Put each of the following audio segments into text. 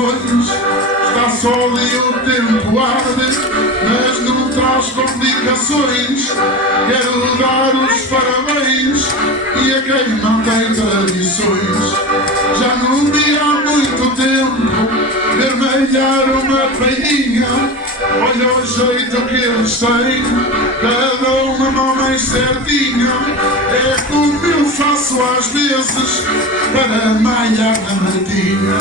complicações. Está só ali o tempo arde, mas não traz complicações. Quero dar os parabéns e a quem mantém tradições. Já não vi há muito tempo vermelhar uma peinha. Olha o jeito que eles têm, cada uma mão mais certinha. É como eu faço às vezes para malhar na matinha.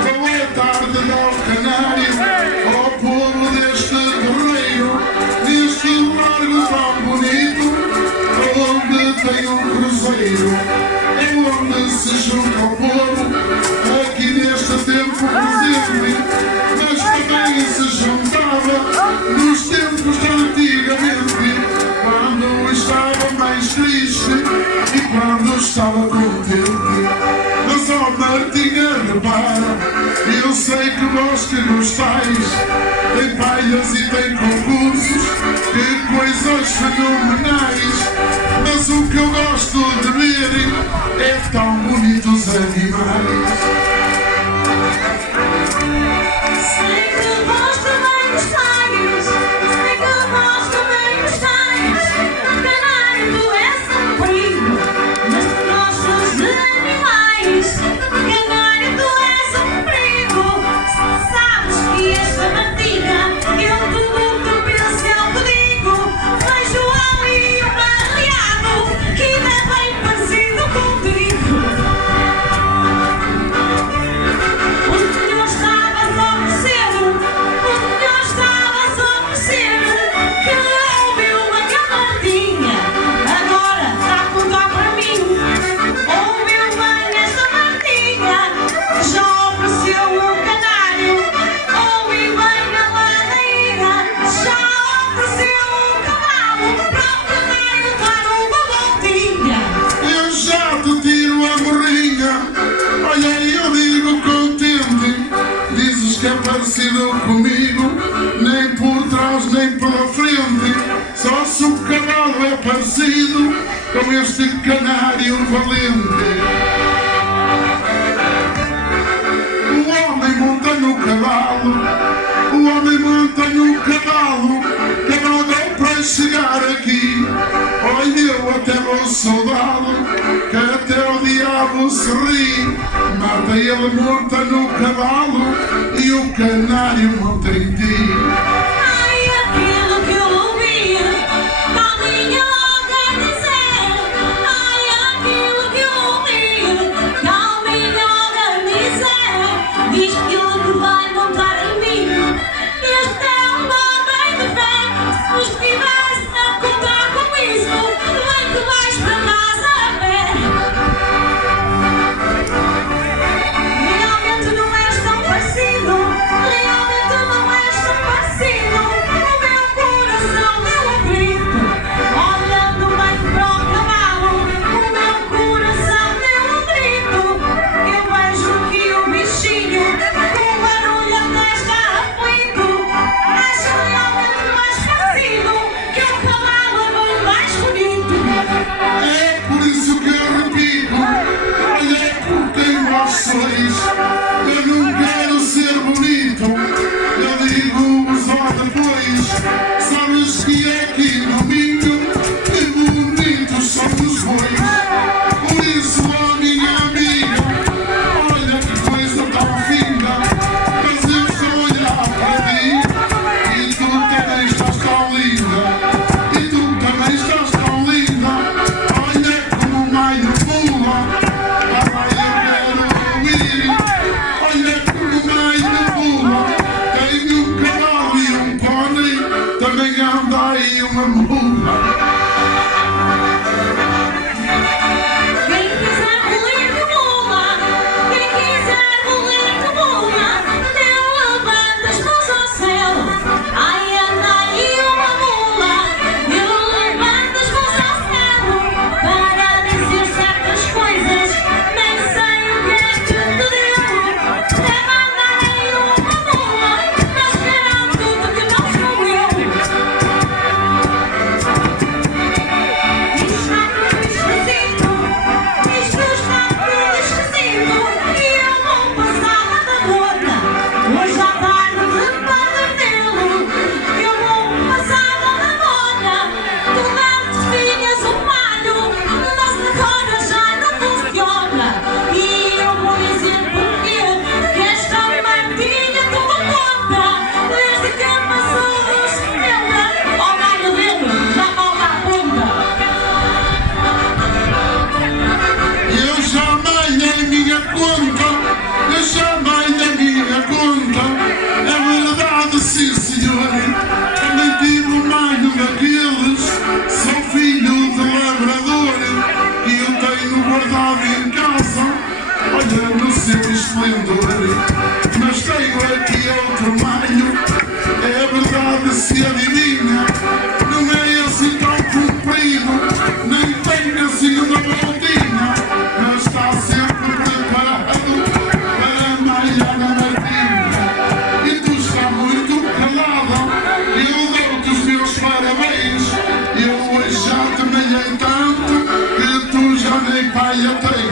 Boa tarde ao canário, ao povo deste terreiro, neste largo tão bonito, onde tem um cruzeiro, é onde se junta o povo, aqui neste tempo presente, mas também se juntava nos tempos de antigamente, quando estava mais triste e quando estava contente. Mas ó Martinha, repara, eu sei que vós que gostais, tem palhas e tem concursos, que coisas fenomenais, mas o que eu gosto de ver é tão bonitos animais. Sei que vós também gostais, sei que vós também gostais, canário tu és um perigo, mas tu gostas de animais. Canário tu és um perigo, sabes que esta Martinha, eu tudo que penso eu te digo. Vejo ali um barreado que ainda é bem parecido contigo. O senhor estava só a oferecer, o senhor estava só a oferecer, que ouviu uma Martinha, agora está a contar para mim. Ouviu bem esta Martinha, já ofereceu um canário. Ouvi bem na ladeira, já ofereceu um cavalo para o canário dar uma voltinha. Eu já te tiro a morrinha, olha eu digo contente, dizes que é parecido comigo, nem por trás nem pela frente, só se o cavalo é parecido com este canário valente. O homem monta no cavalo, o homem monta no cavalo, cavalgou para chegar aqui. Olha, eu até vou saudá-lo, que até o diabo se ri. Mata, ele monta no cavalo e o canário monta em ti. Ai, aquilo que eu ouvi, calminha logo a dizer. Ai, aquilo que eu ouvi, calminha logo a dizer. Diz que ele vai montar em mim. Este é um homem de fé. Se nos tivesse a contar com isso, bem que vais para casa a pé. Realmente não és tão parecido, realmente não és tão parecido. voltinha, mas está sempre preparado para malhar na Martinha. E tu está muito calada, eu dou-te os meus parabéns. Eu hoje já te malhei tanto que tu já nem paia tens.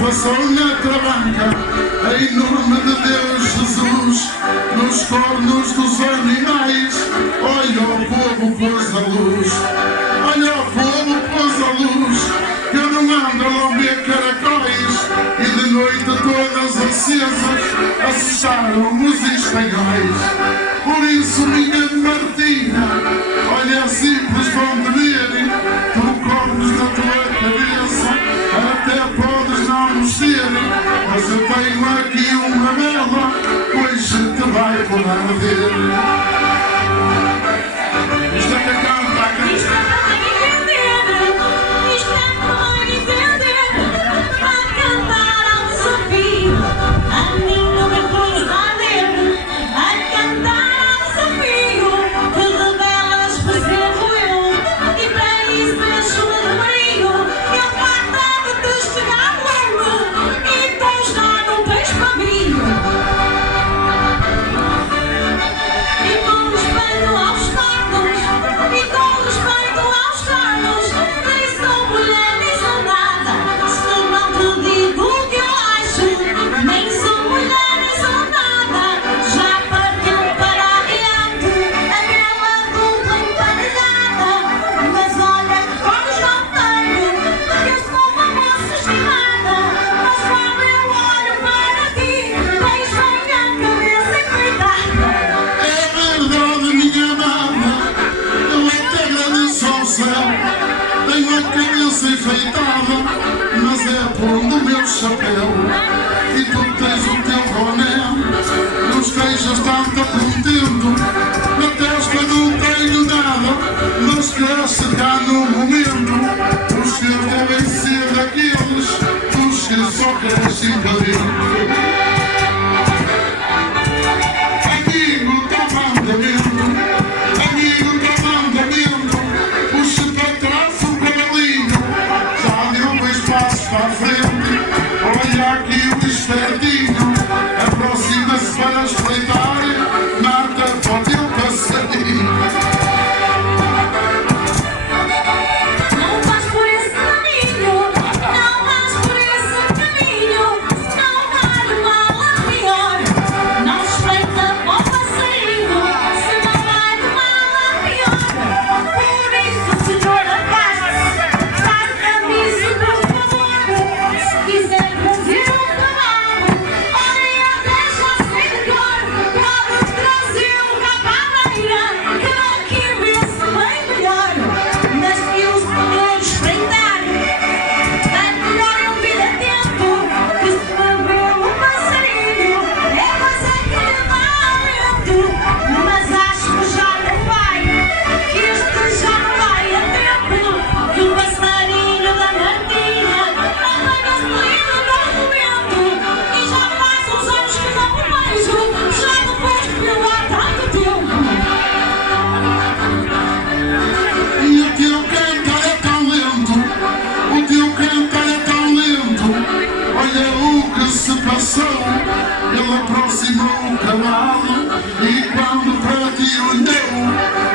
Passou na trabanca, em nome de Deus Jesus, nos cornos dos animais. Olha o povo pôs a luz, olha o povo pôs a luz. Eu não ando a lamber caracóis e de noite todas acesas assustaram os espanhóis. Por isso, minha Martinha, olha, é simples, vão te ver, tu cornos na tua cabeça, até podes não mexer, mas eu tenho aqui uma vela, hoje te vai por arder. Isto é que canta a Cristo. Tenho a cabeça enfeitada, mas é pondo o meu chapéu. E tu tens o teu boné, nos queixas tanto contento. Na testa não tenho nada, mas cresce cá no momento. Os que devem ser daqueles, os que só crescem para dentro. Para a frente, olha aqui o espertinho, aproxima-se para espreitar, mata para o teu passeio.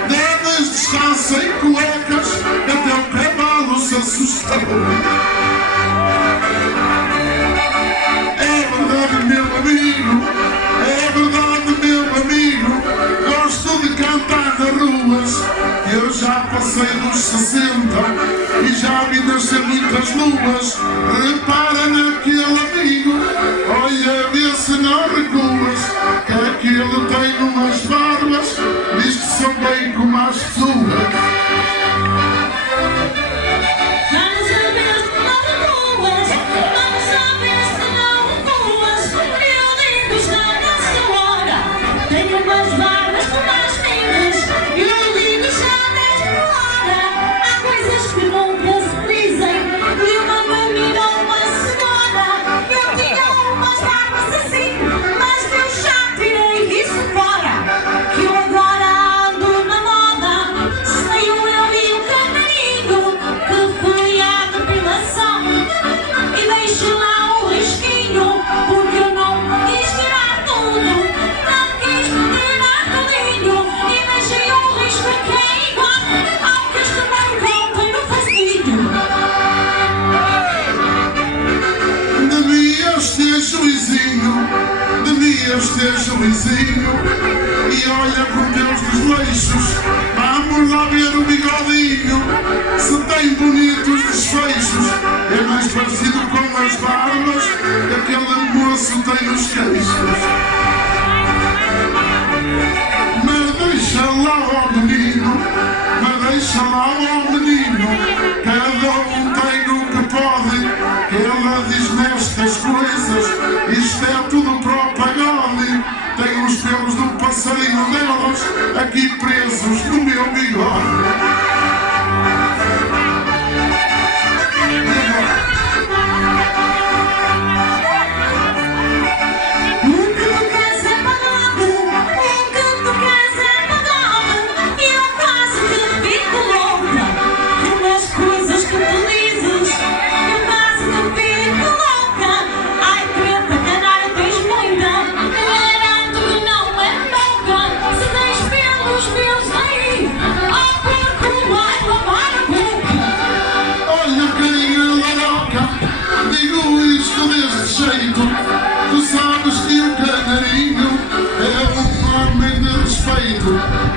Deves descanso em cuecas, até o cavalo se assustou. É verdade, meu amigo, é verdade, meu amigo. Gosto de cantar nas ruas. Eu já passei dos 60 e já vi nascer muitas luas. Repara naquele amigo, olha, vê se não recuas, que aquele tem umas barbas, diz que são bem como as pessoas. Devias ter juizinho e olha com teus desleixos. Vamos lá ver o bigodinho, se tem bonitos desfechos. É mais parecido com as barbas que aquele moço tem nos queixos. Mas deixa lá ao menino, mas deixa lá ao menino. Cada um tem o que pode, que ela diz nestas coisas. Isto é tudo para o pagode. Tenho os pelos do passarinho delas aqui presos no meu bigode.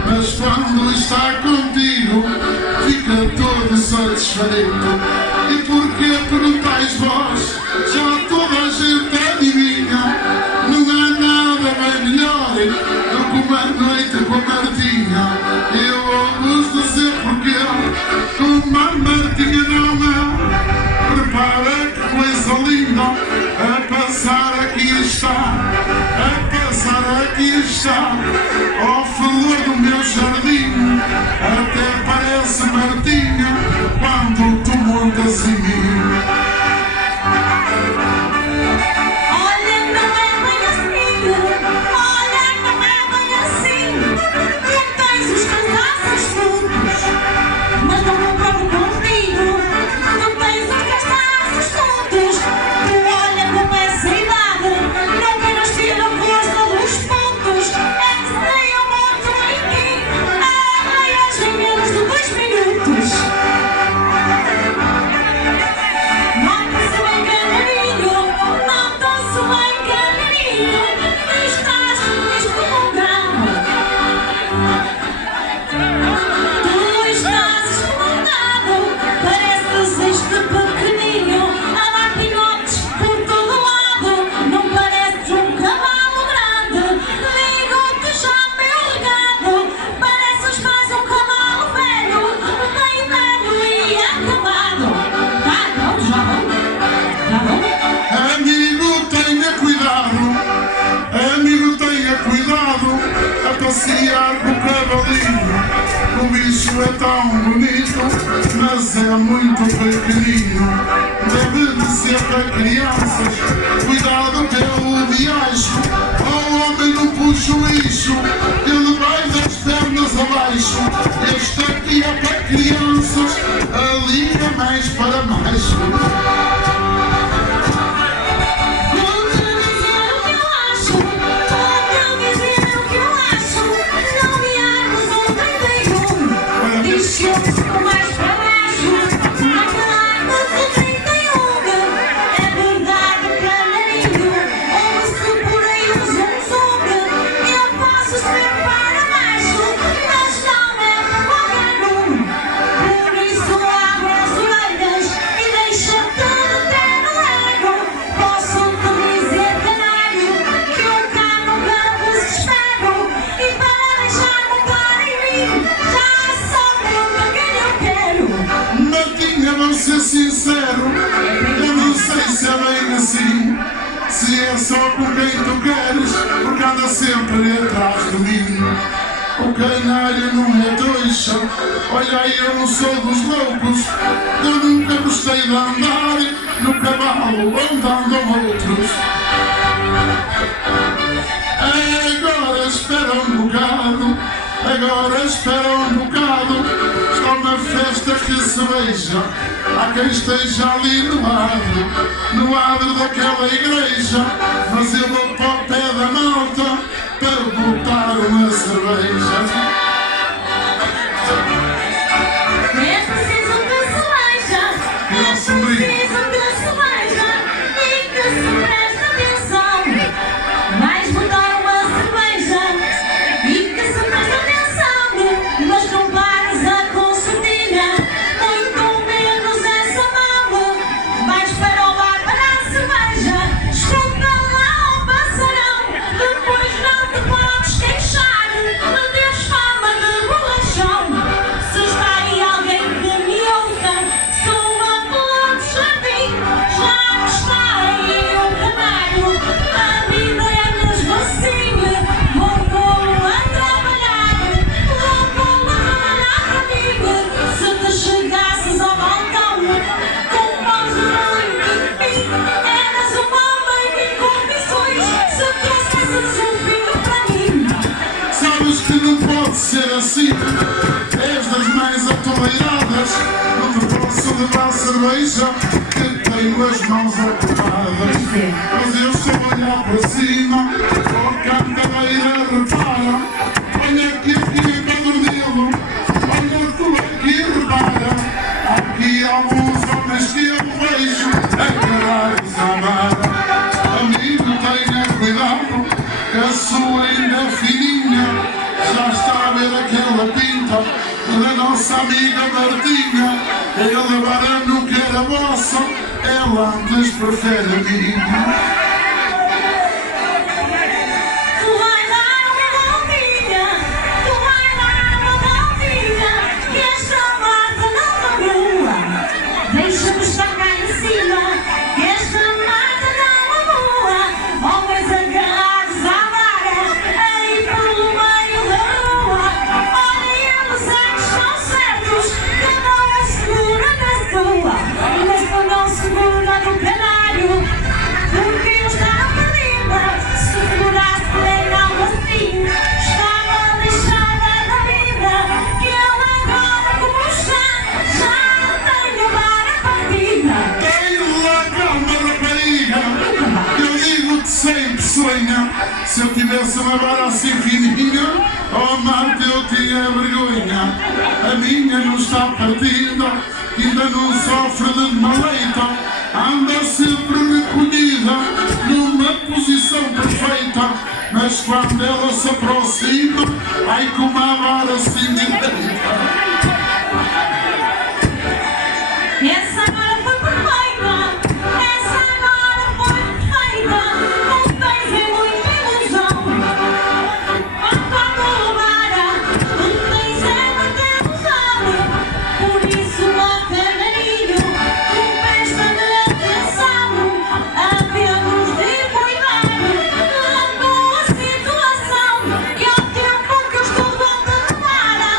Mas quando está contigo, fica todo satisfeito. E porquê perguntais vós? Já toda a gente adivinha. Não há nada bem melhor do que uma noite com a Martinha. Eu vou-vos dizer porquê. Como a Martinha não é. Repara que coisa linda. A passar aqui está, a passar aqui está. Ó flor do meu jardim, até parece Martinha quando tu montas em mim. Olha, não é bem assim, olha, não é bem assim. Tu tens os casaços todos, mas não concordo contigo. Tu tens os casaços todos, tu olha com essa idade, não queiras ter a força dos pontos. É que sei eu monto em ti, arraias em menos de 2 minutos. Nota-se bem canarinho, nota-se bem canarinho, estás excomungado. Tu estás excomungado, pareces este pequenino a dar pinotes por todo lado. Não pareces um cavalo grande, digo-te já meu legado. Pareces mais um cavalo velho, bem velho e acabado. Pronto, já vou. Amigo, tenha cuidado a passear com o cavalinho. O bicho é tão bonito, mas é muito pequenino. Deve de ser para crianças, cuidado que é o diacho. Ao homem não puxa o lixo, ele vai das pernas abaixo. Este aqui é para crianças, ali é mais para macho. Pode dizer o que eu acho, não me armes outra desceu mais para baixo, naquela arma do 31. É verdade, canarinho, ouve-se por aí um zum-zum. Eu posso ser para baixo, mas não é para qualquer um. Por isso abre as orelhas e deixa-te de ter no ego. Posso-te dizer, canário, que eu cá nunca vos espero. E para deixar montar em mim, já só nunca quem eu quero. Martinha, vou ser sincero, eu não sei se é bem assim. Se é só com quem tu queres, porque anda sempre atrás de mim. O canário não é doixa, olha aí, eu não sou dos loucos. Eu nunca gostei de andar no cavalo onde andam outros. Agora espera um bocado, agora espera um bocado. Está uma festa que se beija, há quem esteja ali no adro daquela igreja. Mas eu vou para o pé da malta para botar uma cerveja. É preciso que se veja, é preciso que se veja e que se preste atenção. Vais botar uma cerveja e que se preste atenção. Mas não pares a concertina, muito menos essa mão. Vais para o bar para a cerveja, escuta lá o passarão. Depois não te podes queixar de teres fama de bolachão. Se está aí alguém que me ouça, sou a flor do jardim. Já que está aí um canário, a vida é mesmo assim. Vou pô-lo a trabalhar, vou pô-lo a trabalhar para mim. Se te chegasses ao balcão com mãos de limpo, eras um homem em condições. Se trouxesses um filho para mim. Sabes que não pode ser assim, és das mais atoleiradas. Não te posso levar cerveja, que tenho as mãos ocupadas. Mas eu estou a olhar para cima, com a cantadeira repara. Olha aqui a Cordilo, olha tu aqui repara. Aqui há alguns homens que eu vejo a caralhos à vara. Amigo, tenha cuidado, que a sua ainda é fininha. Já está a ver aquela pinta da nossa amiga Martinha. Ele agora não quer a vossa, ela antes prefere a minha. Tu vai dar uma voltinha, tu vai dar uma voltinha, que esta mata não magoa. Deixa-me estar cá em cima, que esta mata não magoa. Homens agarrados à vara, aí pelo meio da rua. Olha, eles é que estão certos, cada hora segura na sua. Mas tu não segura no canário, porque eu estava perdida. Se segurasse bem algo assim, estava lixada da vida. Que eu agora, como está, já tenho a vara partida. Tenho lá calma, rapariga, eu digo-te sempre, sonha. Se eu tivesse uma vara assim fininha, oh Marta, eu tinha vergonha. A minha não está partida, ainda não sofre de maleita. Anda sempre recolhida, numa posição perfeita. Mas quando ela se aproxima, ai como a vara se endireita. Essa agora foi perfeita, essa agora foi perfeita. Não tens é muita ilusão. Quando vara, tu tens é muita ilusão. Por isso, ó canarinho, tu presta-me atenção. Havemos de cuidar da tua situação. E ao tempo que eu estou de volta de vara,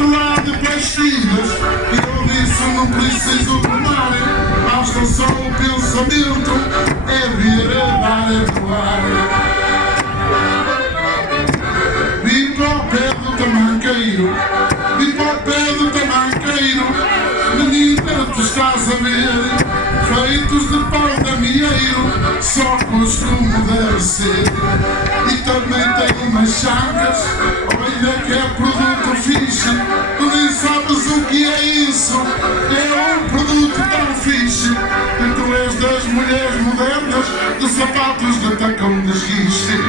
falar de pastilhas e eu disse não preciso tomar, basta só o pensamento, é vir a dar a voar. Vim para o pé do tamanqueiro, vim para o pé do tamanqueiro, menina tu estás a ver, feitos de pau de amieiro, só costumo deve ser. E também tem umas chancas, olha que é produto fixe, tu nem sabes o que é isso, é um produto tão fixe, que tu és das mulheres modernas, de sapatos de tacão de esguiche.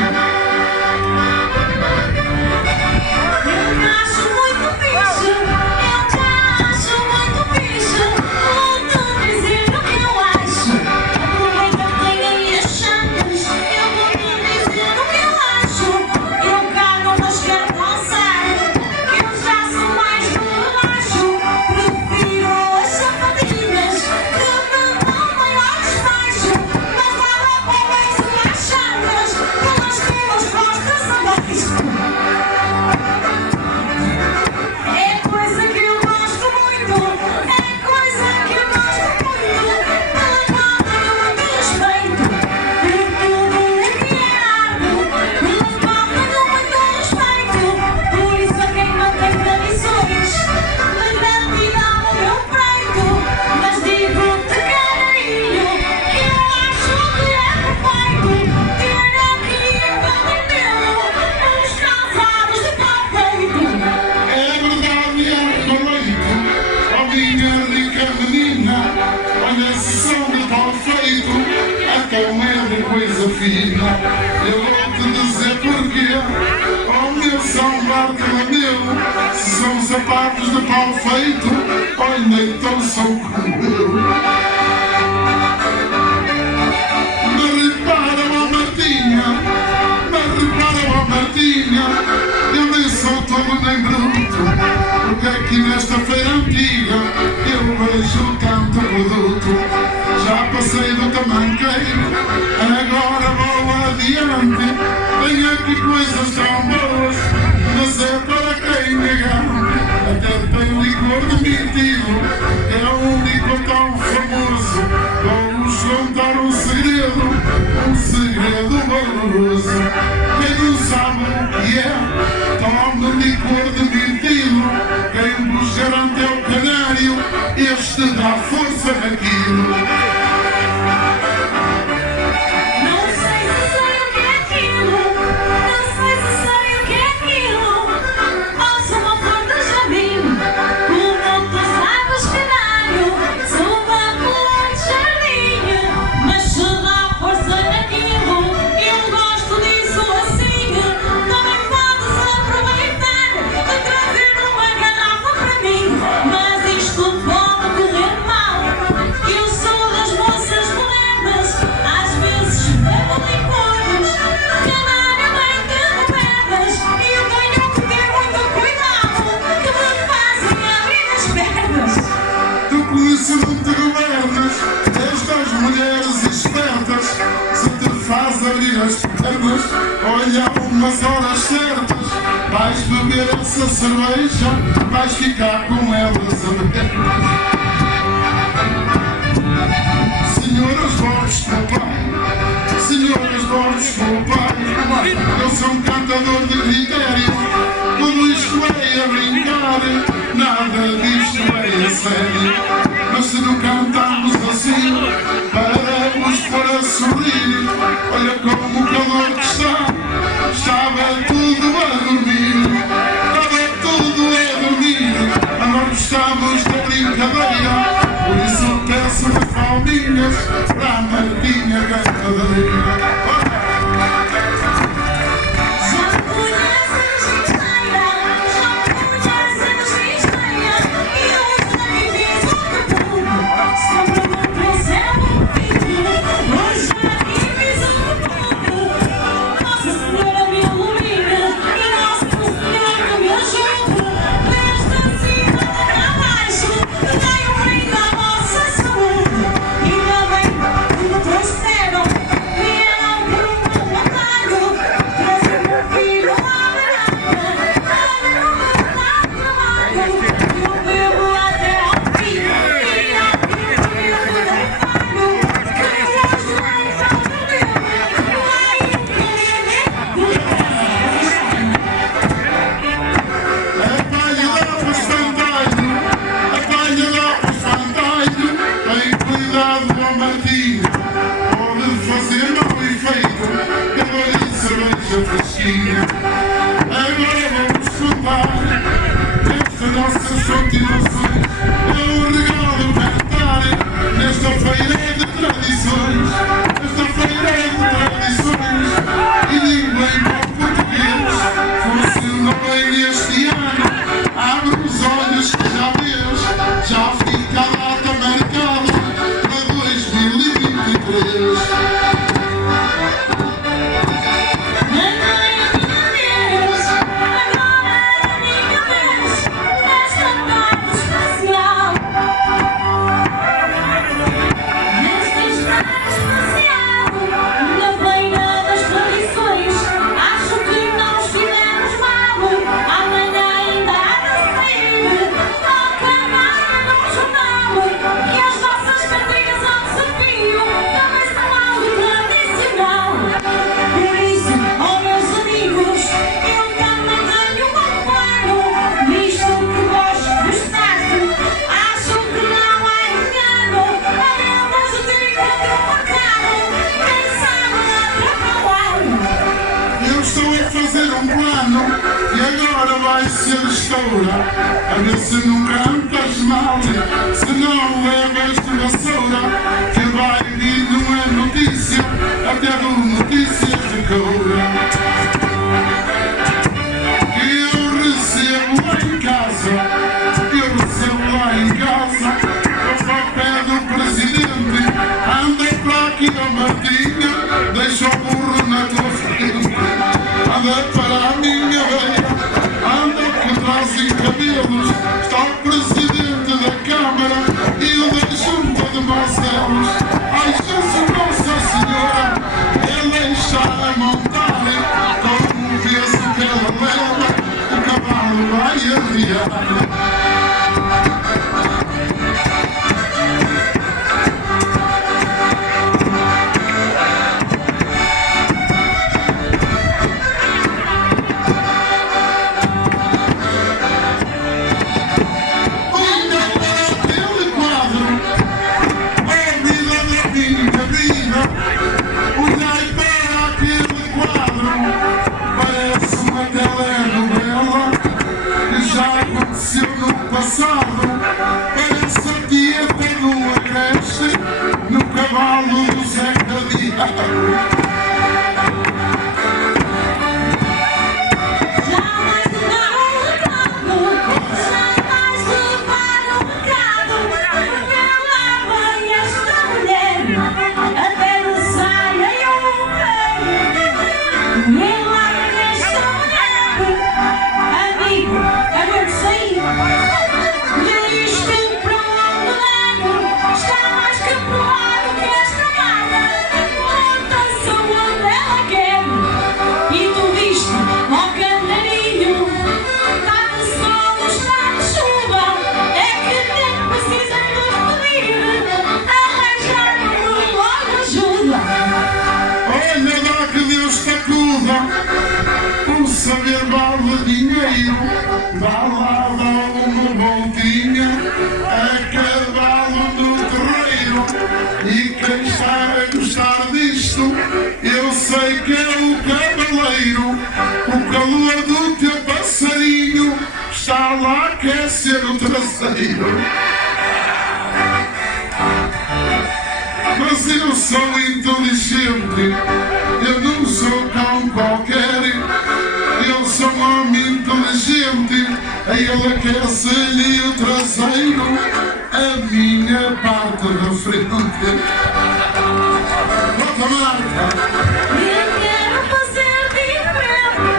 Coisa fina, eu vou-te dizer porquê. Oh meu São Bartolomeu, se são sapatos de pau feito, olha então são como eu. Me repara, ó Martinha, eu nem sou todo nem bruto, porque aqui nesta feira antiga eu vejo tanto produto. Já passei do tamanqueiro, agora vou adiante. Tenho aqui coisas tão boas, mas é para quem negar. Até tem licor de mentiro, é um licor tão famoso. Vamos contar um segredo valoroso. Quem não sabe o que é, tome licor de mentiro. Quem vos garante é o canário, este dá força naquilo. Olha, umas horas certas, vais beber essa cerveja, vais ficar com elas a beber. Senhoras, votos com o pai, senhoras, votos com o pai, eu sou um cantador de critério, tudo isto é a brincar, nada disto é a sério. Mas se não cantamos assim, para vos pôr a sorrir, olha como o calor que está. Estava tudo a dormir, mas não gostamos da brincadeira, por isso peço de palminhas para a Martinha Cantadeira. Espero vossas continuações. É um regalo cantar nesta feira de tradições. Esta feira de tradições. E ninguém para o português. Funciona bem este ano. Abre os olhos que já vês. Já fica a data marcada para 2023. A ver se não cantas mal, se não levas de vassoura, que vai vir não é notícia, até do Notícias de Coura. Que eu recebo lá em casa, o papel do presidente, anda para aqui a Martinha, deixa o burro na tua frente, anda para a minha veia. Trazem cabelos, está o presidente da Câmara e o da Junta de Marcelos. Ai, Jesus, Nossa Senhora, ela está a montar, como vê-se que ela leva, o cavalo vai arriar. Parece a dieta do Agreste no cavalo do Zé Cadilha. Saber vale dinheiro, dá lá uma voltinha a cavalo do terreiro. E quem está a gostar disto, eu sei que é o cavaleiro. O calor do teu passarinho está lá a aquecer o traseiro. Mas eu sou inteligente, eu não sou cão qualquer. Eu sou um homem inteligente, a ele aquece-lhe o traseiro, a minha parte da frente. Volta, Marta! Eu quero fazer diferente,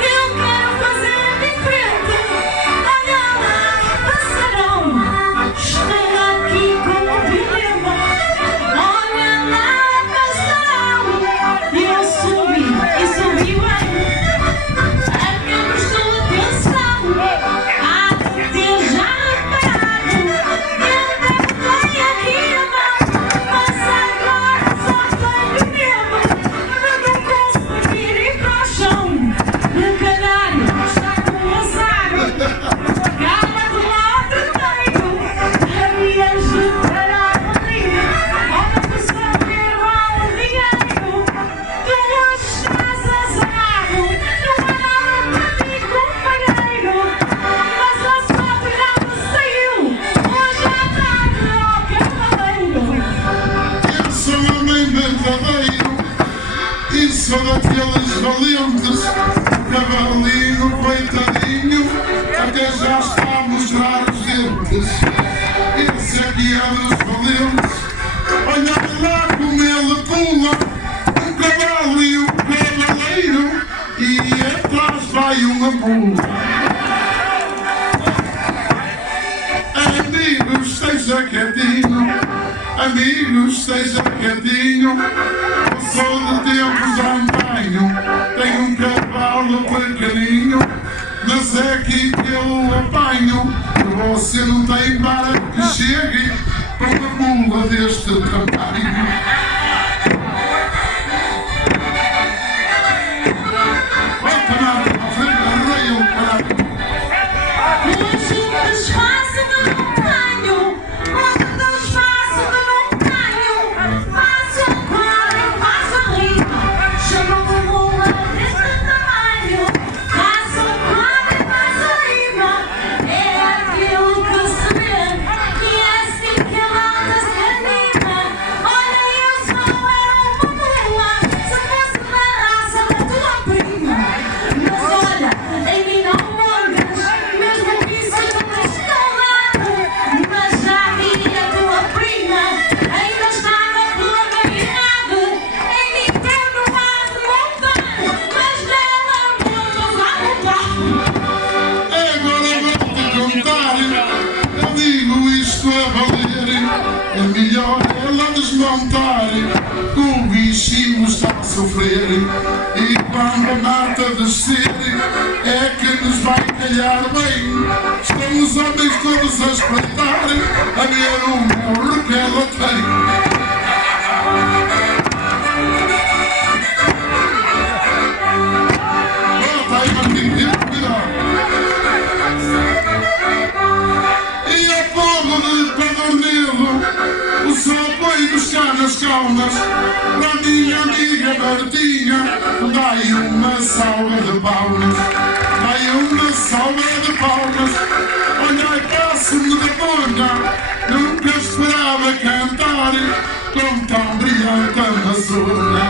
eu quero fazer diferente. Olha lá, passarão, estou aqui com um dilema. Olha lá, passarão, eu subi e subi bem. Aqui a mão, mas agora só foi o mesmo. está a mostrar os dentes. Esse aqui é dos valentes. Olha lá como ele pula, um cavalo e um cavaleiro, e atrás vai uma mula. Amigos, esteja quietinho, amigos, esteja quietinho. Eu sou de tempos antanho, tenho um cavalo pequenino, mas é aqui que eu apanho. Você não tem vara que chegue para uma mula deste tamanho. Volta na frente da raio, caralho. É melhor ela desmontar, o bichinho está a sofrer, e quando a mata descer é que nos vai calhar bem. Estão os homens todos a espreitar, a ver o morro que ela tem. Bota aí, Marquinhos, cuidado. E a povo de Padornilo, o sol foi buscar nas calmas, para minha amiga Martinha, dai uma salva de palmas, dai uma salva de palmas. Olha, passo-me da boca, nunca esperava cantar com tão brilhante Amazônia.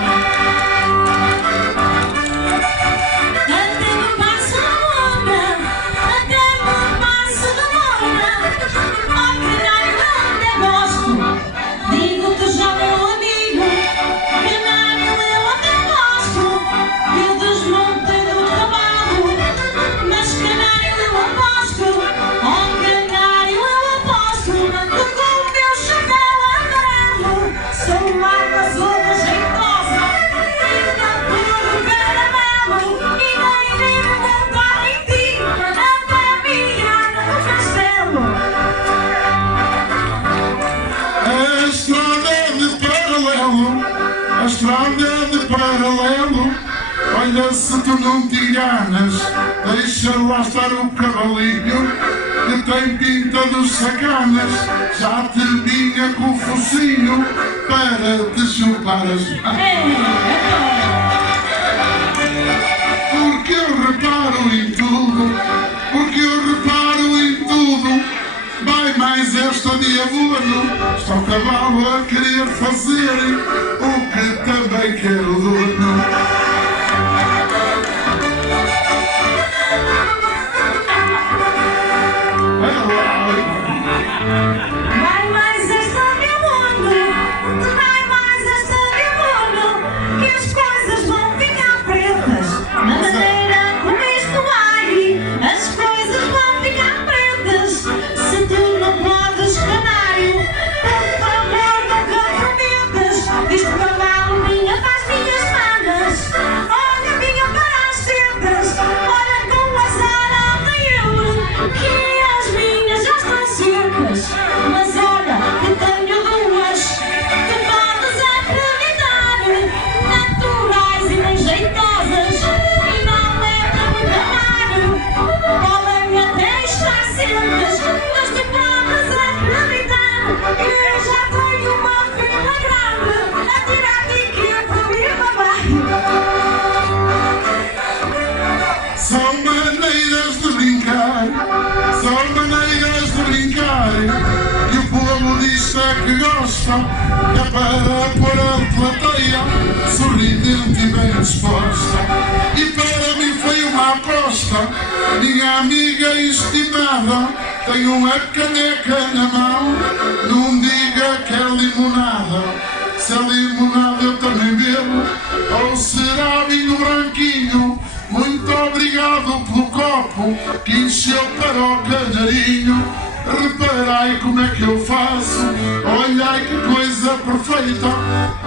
A estrada de paralelo, olha se tu não te enganas, deixa lá estar o cavalinho, que tem pinta dos sacanas, já te vinha com o focinho para te chupar as mãos. Porque eu reparo em tudo, porque eu reparo em tudo. Vai mais esta de abono, está o cavalo a querer fazer o que também quer o dono. Vai mais esta de abono, vai mais esta de abono, que as coisas vão ficar pretas, na maneira como isto vai, as coisas vão ficar pretas. Se tu não podes, canário, por favor não comprometas. Isto cavalo vinha para as minhas manas, olha vinha para as tetas, olha com azar a ele, que as minhas já estão secas. Mas olha que tenho duas, que podes acreditar, naturais e bem jeitosas, e não é para me enganar. Podem até estar secas, mas tu podes acreditar que eu já tenho uma fila grande a tirar etiqueta e babar. São maneiras de brincar, são maneiras de brincar, e o povo diz que gosta, é para pôr a plateia sorridente e bem disposta. E para mim foi uma aposta, minha amiga estimada, tenho uma caneca na mão, não diga que é limonada, se é limonada eu também bebo, ou será vinho branquinho, muito obrigado pelo copo, que encheu para o canarinho, reparai como é que eu faço, olhai que coisa perfeita,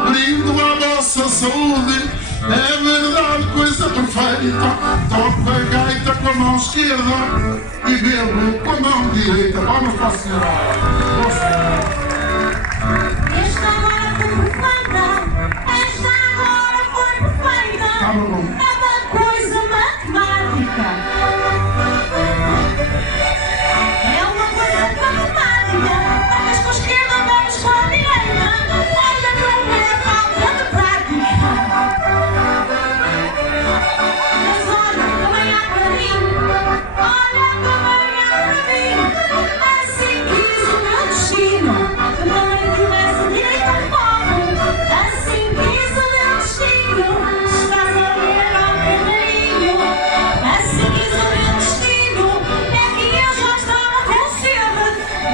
brindo à vossa saúde, é verdade, coisa perfeita, toco a gaita com a mão esquerda e bebo com a mão direita. Vamos para a senhora. Esta agora foi perfeita, esta agora foi perfeita, Tá bom. é uma coisa matemática. É uma coisa matemática, talvez com a esquerda, vamos com a direita, olha, não é falta de prática. Mas olha, também há para mim, olha, também há para mim, assim quis o meu destino, que também tivesse direito ao povo, assim quis o meu destino, estás a ver ao canarinho, assim quis o meu destino, é que eu já estava com sede,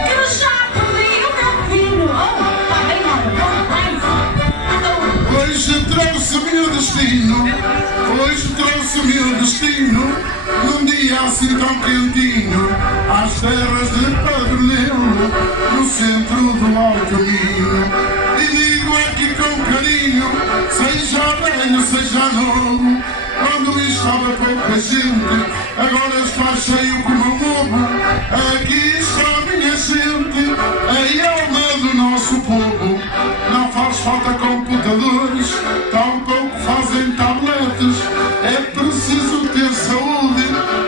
que já perdi o meu filho. Oh, está bem, olha, Hoje trouxe-me o destino, hoje trouxe-me o destino, num dia assim tão quentinho, às terras de Padronelo, no centro do Alto Minho. E digo aqui com carinho, seja velho, seja novo, quando estava pouca gente, agora está cheio como um ovo, aqui está a minha gente, a alma do nosso povo. Não faz falta computadores, tampouco fazem tabletes, é preciso ter saúde,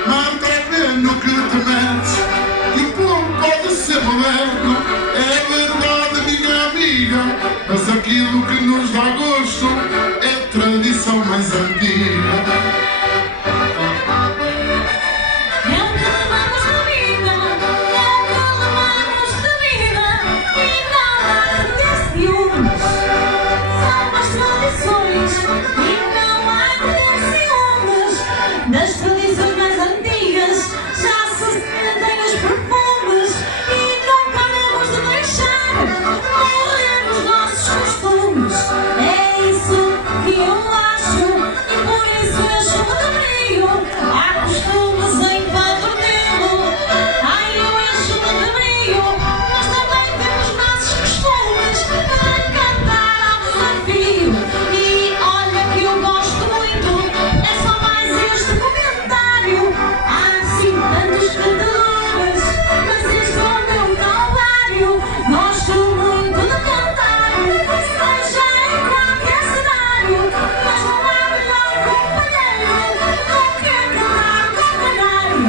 manda ver no que te metes, e o povo pode ser moderno, é verdade minha amiga, mas aquilo que nos dá gosto é tradição mais antiga. é o que levamos de vida, é o que levamos de vida, e não há que ter ciúmes. São as tradições, e não há que ter ciúmes. Das tradições mais antigas, já se sentem os perfumes, e nunca devemos de deixar morrer os nossos costumes. É isso que eu acho, e por isso eu chamo de brilho. Há costumes em Padronelo, ai eu encho-me de brilho. Nós também temos nossos costumes para cantar ao desafio. E olha que eu gosto muito, é só mais este comentário. Há sim tantos cantadores, mas este é o meu calvário. Gosto muito de cantar, seja em qualquer cenário, mas não há melhor companheiro do que cantar com o canário.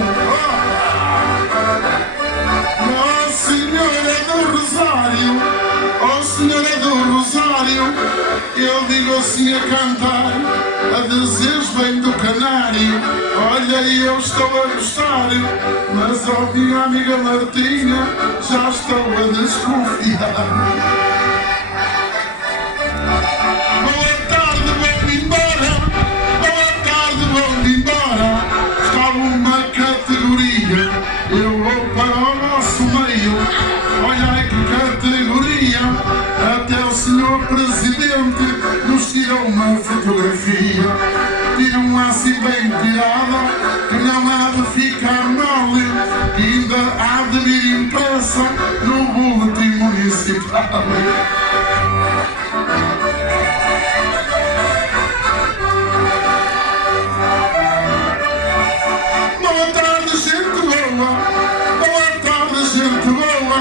Oh Senhora do Rosário, oh Senhora do Rosário, eu digo assim a cantar, a dizer bem do canário. Olha, eu estou a gostar, mas ó minha amiga Martinha, já estou a desconfiar. Boa tarde, vou-me embora, boa tarde, vou-me embora, estava uma categoria, eu vou para o nosso meio, olha aí que categoria, até o senhor presidente nos tirou uma fotografia, tiram assim bem tirada, que não há de ficar mal, que ainda há de vir impressa no boletim municipal. Boa tarde, gente boa, boa tarde, gente boa,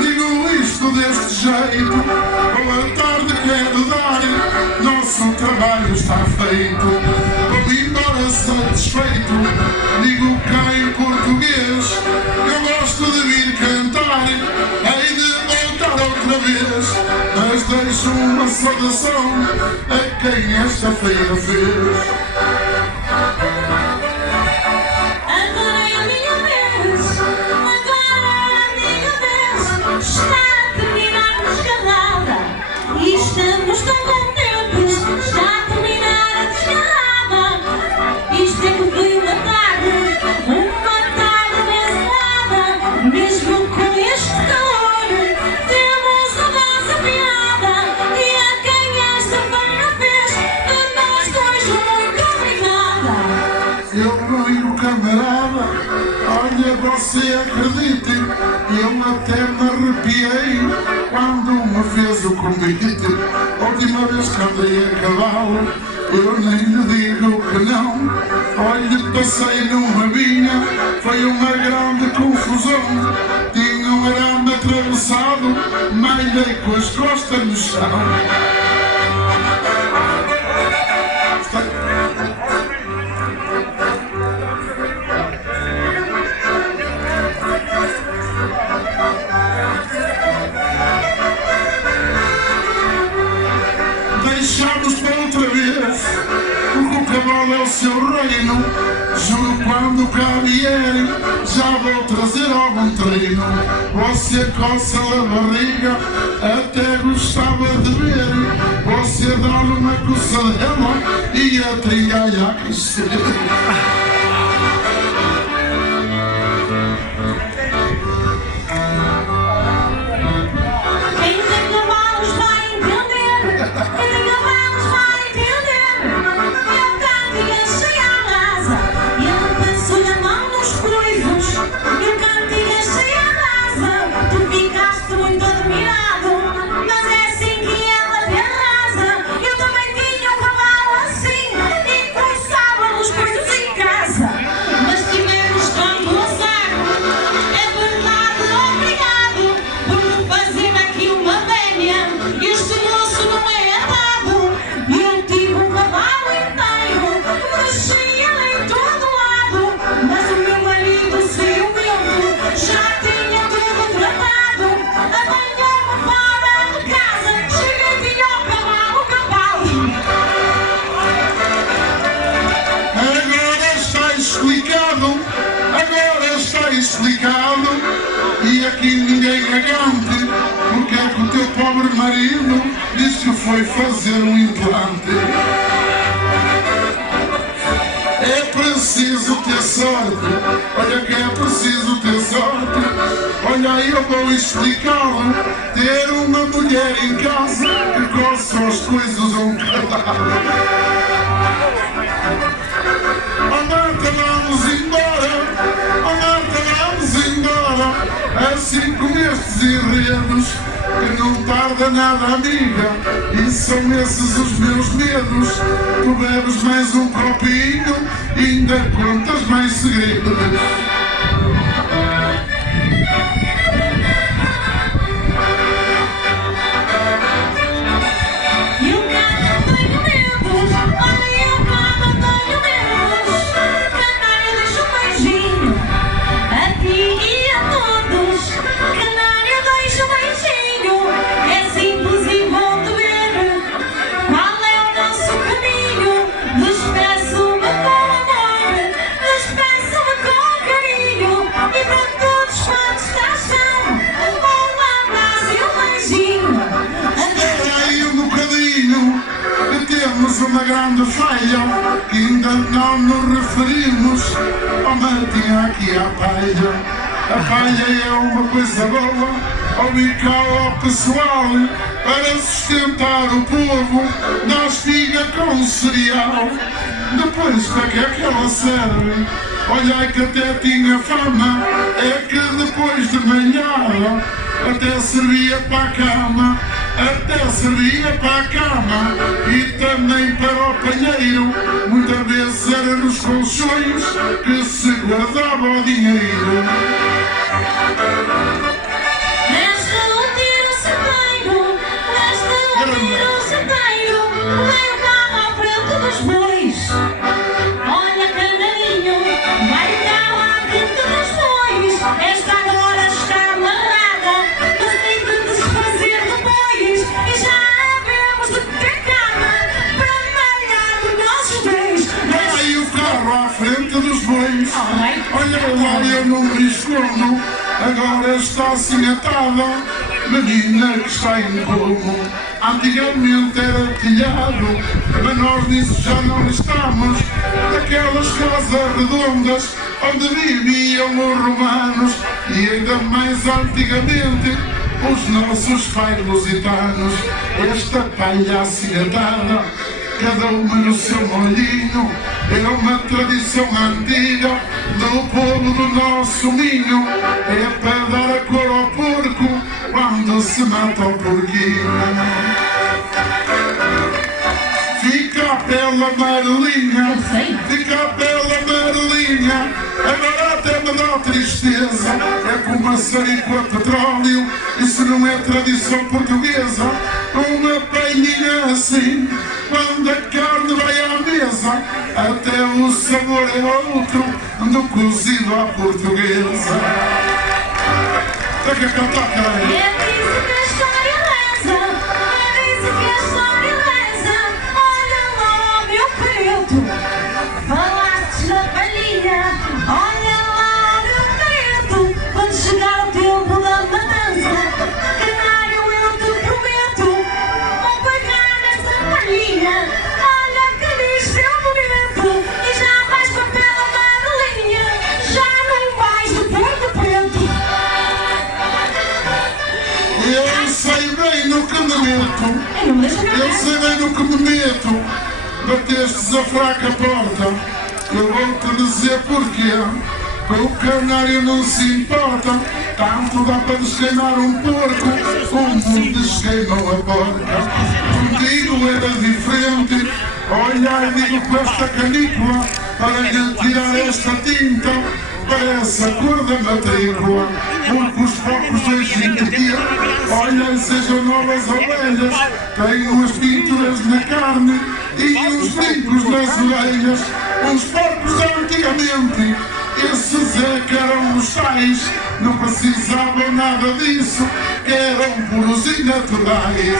digo isto deste jeito, boa tarde quero dar, nosso trabalho está feito, vou embora satisfeito, digo cá em português, eu gosto de vir cantar, hei de voltar outra vez, mas deixo uma saudação a quem esta feira fez. Agora é a minha vez, agora é a minha vez. Está a terminar-nos calada e estamos tão contentes. Está a terminar a descarada. Isto é que foi uma Mesmo com este calor, temos a nossa piada. E a quem esta feira fez, a nós dois muito obrigada. Eu venho camarada, olha você acredite, eu até me arrepiei quando me fez o convite. A última vez que andei a cavalo, eu nem lhe digo que não. Olha, passei numa vinha, foi uma grande confusão. Tinha um arame atravessado, malhei com as costas no chão. Deixamos para outra vez, porque o cavalo é o seu reino. Juro quando cá vier, já vou trazer algum treino. Você coça a barriga, até gostava de ver. Você dá-lhe uma coçadela e a tringaia a crescer. Explicado, e aqui ninguém garante porque é que o teu pobre marido disse que foi fazer um implante. É preciso ter sorte, olha que é preciso ter sorte. Olha, eu vou explicá-lo, ter uma mulher em casa que coça as coisas a um cadavro. Oh Marta, vamos embora, oh Marta, vamos embora. Assim como estes enredos, que não tarda nada, amiga. E são esses os meus medos. Tu bebes mais um copinho e ainda contas mais segredos. Uma grande falha que ainda não nos referimos. Oh Martinha, aqui a palha. A palha é uma coisa boa, obrigar ao pessoal para sustentar o povo. Dá espiga com cereal. Depois para que é que ela serve? Olha que até tinha fama, é que depois de manhã até servia para a cama. Até servia para a cama e também para o palheiro. Muitas vezes era nos colchões que se guardava o dinheiro. Neste último centeiro, vai o carro à frente dos bois. Olha, canarinho, vai o carro à frente dos bois. Esta agora está amarrada, mas tem que desfazer depois. E já havemos de ter cama para malhar os nossos bois. Vai o carro à frente dos bois. Olha lá, eu não me escondo. Agora está cimentada, menina que está em como. Antigamente era telhado, mas nós nisso já não estamos. daquelas casas redondas onde viviam os romanos e ainda mais antigamente os nossos pais lusitanos. Esta palha acidentada, cada uma no seu molhinho, é uma tradição antiga do povo do nosso Minho. É para dar a cor ao porco quando se mata o porquinho. Fica a pele amarelinha, fica a pele amarelinha, agora até me dá tristeza. É como maçarico a petróleo, isso não é tradição portuguesa. Uma palhinha assim, quando a carne vai à mesa, até o sabor é outro do cozido à portuguesa. Tem que cantar, caralho. Eu sei bem no que me meto, batestes a fraca porta. Eu vou-te dizer porquê, que o canário não se importa. Tanto dá para desqueimar um porco como desqueimam a porca. Contigo era diferente, olha e digo com esta canícula, para lhe tirar esta tinta, parece a cor da matrícula. Porque os porcos hoje em dia, olha, sejam novas ovelhas, têm umas pinturas na carne e uns brincos nas orelhas. Os porcos de antigamente, esses é que eram os tais, não precisavam nada disso, eram puros e naturais.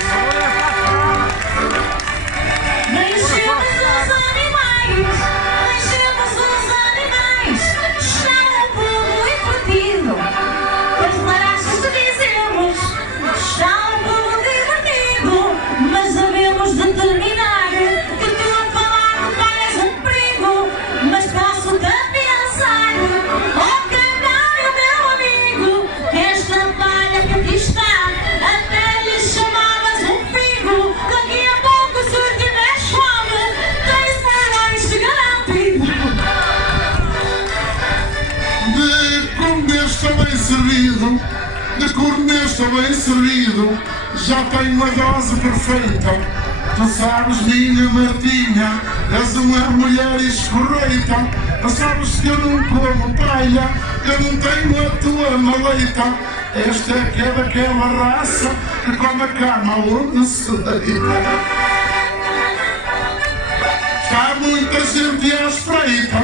De comer estou bem servido, já tenho uma dose perfeita. Tu sabes, minha Martinha, és uma mulher escorreita. Tu sabes que eu não como palha, eu não tenho a tua maleita. Esta é que é daquela raça que come a cama onde se deita. Está muita gente à espreita,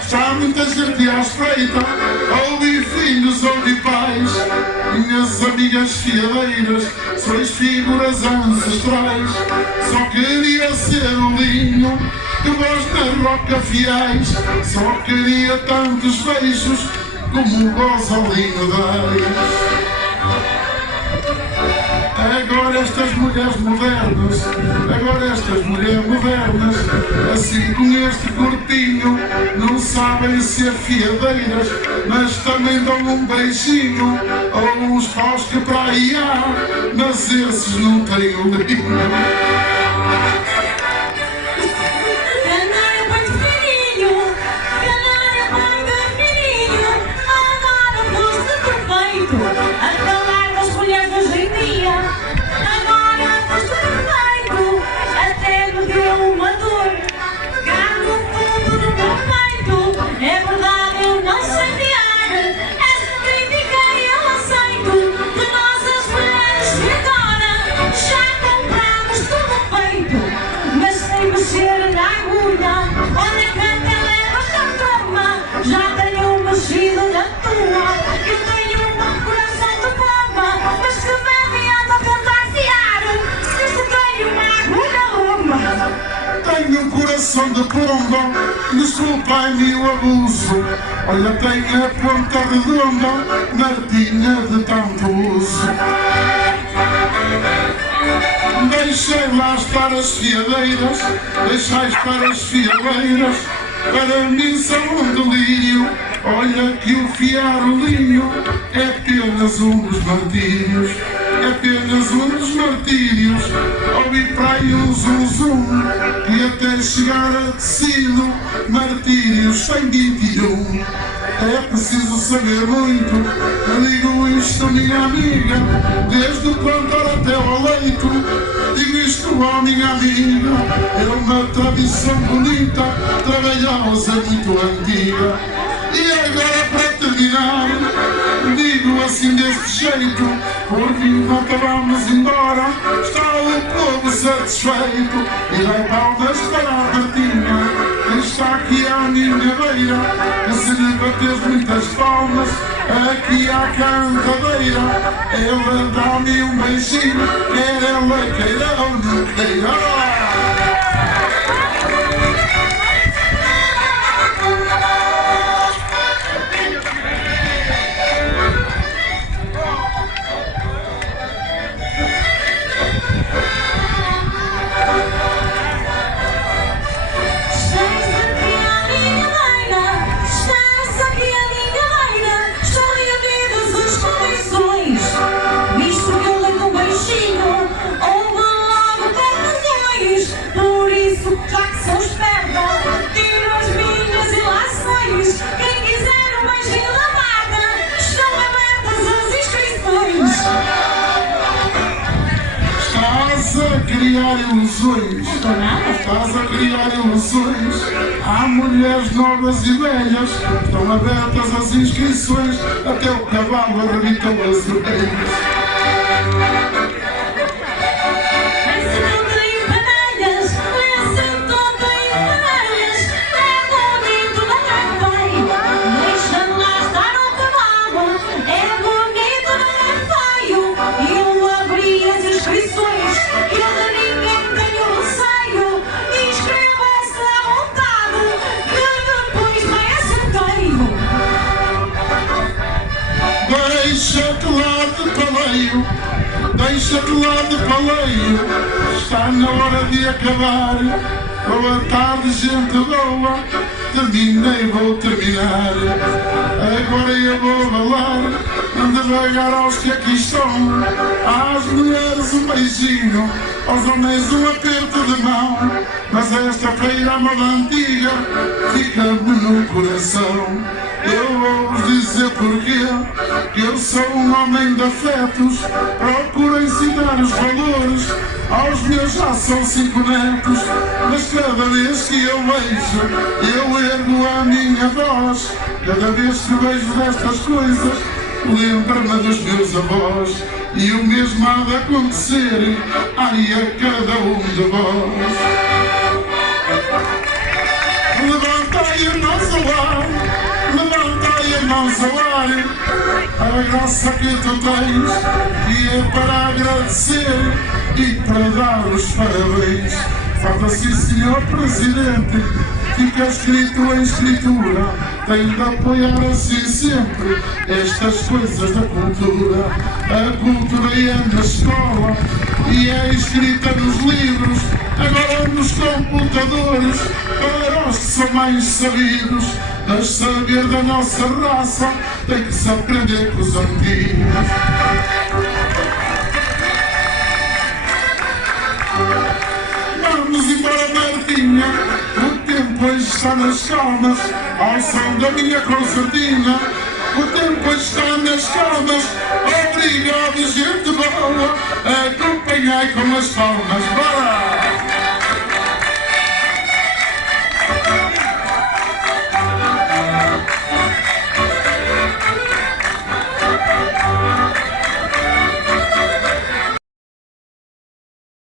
está muita gente à espreita. Ouvi filhos, ouvi pais, minhas amigas fiadeiras, sois figuras ancestrais. Só queria ser o linho que vós na roca fiais, só queria tantos beijos como vós ao linho dais. Agora estas mulheres modernas, assim com este corpinho, não sabem ser fiadeiras, mas também dão um beijinho, ou uns paus que para aí há, mas esses não têm o linho. Coração de pomba, desculpai-me o abuso. Olha, tem a ponta redonda, Martinha de tanto uso. Deixei lá estar as fiadeiras, deixai estar as fiadeiras, para mim são um delírio. Olha que o fiarolinho é apenas um dos martírios, é apenas um dos martírios. Ouvi para aí um zum e até chegar a tecido, martírios tem 21. É preciso saber muito, eu digo isto minha amiga, desde o plantar até ao leito. Digo isto ó minha amiga, é uma tradição bonita, trabalhosa, muito antiga. E agora para terminar, digo assim deste jeito, por fim não acabamos embora, está o povo satisfeito. E dai palmas para a Martinha, que está aqui à minha beira, que se lhe bates muitas palmas, aqui à cantadeira. Ela dá-me um beijinho, quer ela queira ou não queira. Criar ilusões, estás a criar ilusões. Há mulheres novas e velhas, estão abertas as inscrições, até o cavalo arrebitou as orelhas. Deixa-te lá de paleio, deixa-te lá de paleio, está na hora de acabar. Boa tarde, gente boa, terminei, vou terminar. Agora eu vou balar, devagar aos que aqui estão. Às mulheres um beijinho, aos homens um aperto de mão. Mas esta feira a moda antiga fica-me no coração. Eu vou-vos dizer porquê, que eu sou um homem de afetos. Procuro ensinar os valores aos meus, já são 5 netos. Mas cada vez que eu vejo, eu ergo a minha voz. Cada vez que vejo destas coisas, lembro-me dos meus avós. E o mesmo há de acontecer, ai, a cada um de vós. Levantai a nossa lar, levantai a nossa lar, a graça que tu tens, e é para agradecer e para dar os parabéns. Falta sim, senhor Presidente, fica escrito em escritura, tem de apoiar assim sempre estas coisas da cultura. A cultura é na escola e é escrita nos livros, agora nos computadores, para os que são mais sabidos. Mas saber da nossa raça tem que se aprender com os antigos. Vamos embora, Martinha, o tempo hoje está nas calmas, ao som da minha concertina. O tempo hoje está nas calmas, obrigado, gente boa, acompanhai com as palmas. Bora!